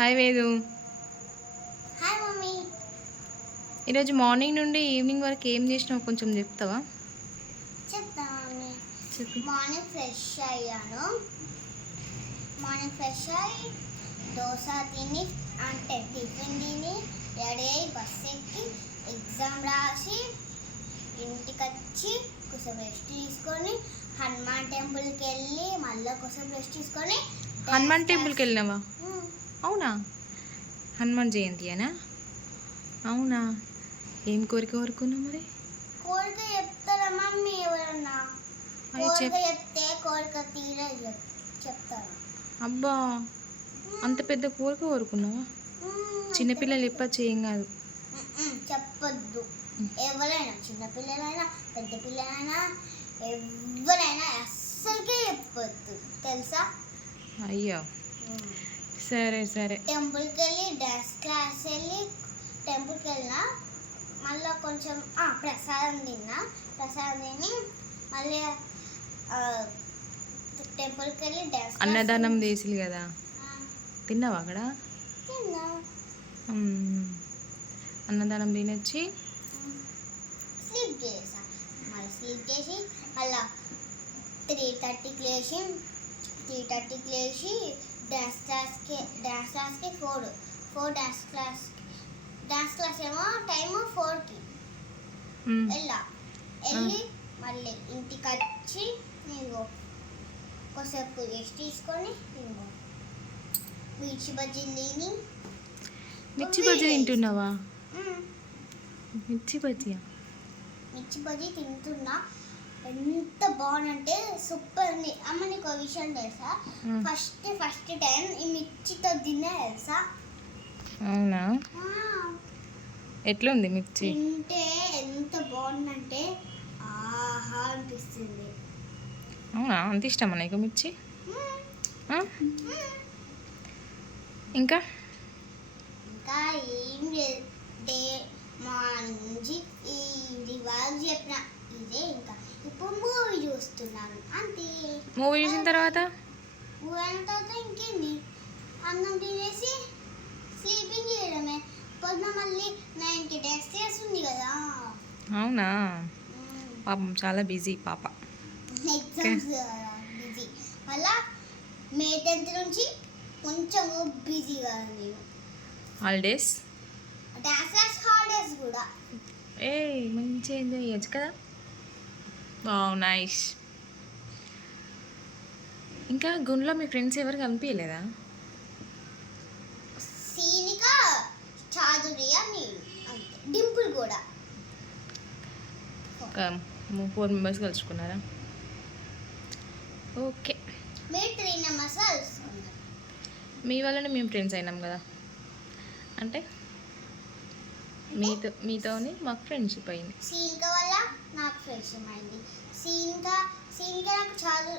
Hi Vedu. Hi mummy. ఈరోజు morning నుండి evening వరకు ఏం చేసినావు కొంచెం చెప్తావా? మార్నింగ్ ఫ్రెష్ అయ్యాను. మార్నింగ్ ఫ్రెష్ అయ్యి దోశ తిని అంటే టిఫిన్ తిని రెడీ అయ్యి బస్ ఎక్కి ఎగ్జామ్ రాసి ఇంటికి వచ్చి కొంచెం రెస్ట్ తీసుకొని హనుమాన్ టెంపుల్కి వెళ్ళి మళ్ళీ కొంచెం రెస్ట్ తీసుకొని హనుమాన్ టెంపుల్కి వెళ్ళినావా? అవునా? హనుమాన్ జయంతి అనా అవునా? ఏం కోరిక కోరుకున్నావు మరి? కోరిక చెప్తారా మమ్మీ ఎవరన్నా? కోరిక చెప్ చెప్తే కోరిక తీరే చెప్- చెప్తారా? అబ్బా! అంత పెద్ద కోరిక కోరుకున్నావా? చిన్నపిల్లలు చెప్పచ్చు ఏం కాదు. చెప్పొద్దు. ఎవరైనా చిన్నపిల్లలైనా పెద్ద పిల్లలైనా ఎవరైనా అస్సలకే చెప్పొద్దు. తెలుసా? అయ్యో! సరే సరే. టెంపుల్కి వెళ్ళి డ్యాన్స్ క్లాస్ వెళ్ళి టెంపుల్కి వెళ్ళినా మళ్ళీ కొంచెం ప్రసాదం తిన్నా. ప్రసాదం తిని మళ్ళీ టెంపుల్కి వెళ్ళి డ్యాన్స్ అన్నదానం చేసిలు కదా. తిన్నావా అక్కడ. అన్నదానం తినొచ్చి? స్లీప్ చేసా. మళ్ళీ స్లీప్ చేసి మళ్ళా త్రీ థర్టీకి లేచి త్రీ థర్టీకి లేచి డ్యాన్స్ క్లాస్కి డ్యాన్స్ క్లాస్కి four four dance class dance class ఏమో టైము ఫోర్కి. వెళ్ళా వెళ్ళి మళ్ళీ ఇంటికి వచ్చి నేను కొద్దిసేపు రెస్ట్ తీసుకొని ఇంకో మిర్చి బజ్జీలు తిని మిర్చి బజ్జీ తింటున్నావా. మిర్చి బజ్జీ మిర్చి బజ్జీ తింటున్నా. ఎంత బాగుందంటే సూపర్ ఉంది. అమ్మ నీకు ఒక విషయం తెలుసా. ఫస్ట్ ఫస్ట్ టైం ఈ మిర్చితో తిన్నా తెలుసా? అవునా? ఎట్లుంది మిర్చి? తింటే ఎంత బాగుందంటే ఆహా అనిపిస్తుంది. అవునా? అంత ఇష్టమా నీకు మిర్చి. ఇంకా? ఇంకా ఏం లేదు. మార్నింగ్ నుంచి ఈ వరకు చెప్పిన. ఇదే ఇంకా. ఇప్పుడు మూవీ చూస్తున్నాను అంతే. మూవీ చూసిన తర్వాత? మూవీ అయిన తర్వాత ఇంకేంది? అన్నం తినేసి స్లీపింగ్ చేయడమే. పొద్దున మళ్ళీ నైన్కి డేస్ చేస్తుంది కదా. అవునా? పాపం చాలా బిజీ పాప. Exams busy. మళ్ళా మే టెన్త్ నుంచి కొంచెం బిజీగా నేను హాలిడేస్ డాన్స్ హాలిడేస్ కూడా. ఏ మంచిగా ఎంజాయ్ చేయొచ్చు కదా. వావ్ నైస్ ఇంకా గుండ్లో మీ ఫ్రెండ్స్ ఎవరు కనిపించలేదా? సీనిక చాదురియ నేను. అంతే. డింపుల్ కూడా. ఒక ఫోర్ మెంబర్స్ కలుసుకున్నారా? ఓకే. మీరు త్రీ నెంబర్స్ కలుసుకున్నారు మీ వల్లనే మేము ఫ్రెండ్స్ అయినాం కదా. అంటే మీతో మీతోని మాకు ఫ్రెండ్షిప్ అయింది. సీనిక వల్ల నాకు ఫ్రెండ్షిప్ అయింది. సీనిక సీనిక నాకు చాలు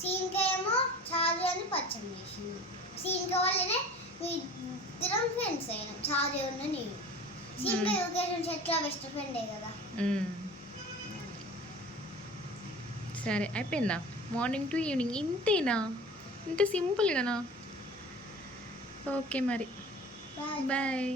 సీనిక ఏమో చాలు అని పరిచయం చేసింది. సీనిక వల్లనే మీ ఇద్దరం ఫ్రెండ్స్ అయినాం. చాలు ఉన్న నేను సీనిక. యోగేష్ నుంచి ఎట్లా బెస్ట్ ఫ్రెండే కదా. సరే అయిపోయిందా? మార్నింగ్ టు ఈవినింగ్ ఇంతేనా? ఇంత సింపుల్గానా ఓకే మరి. బాయ్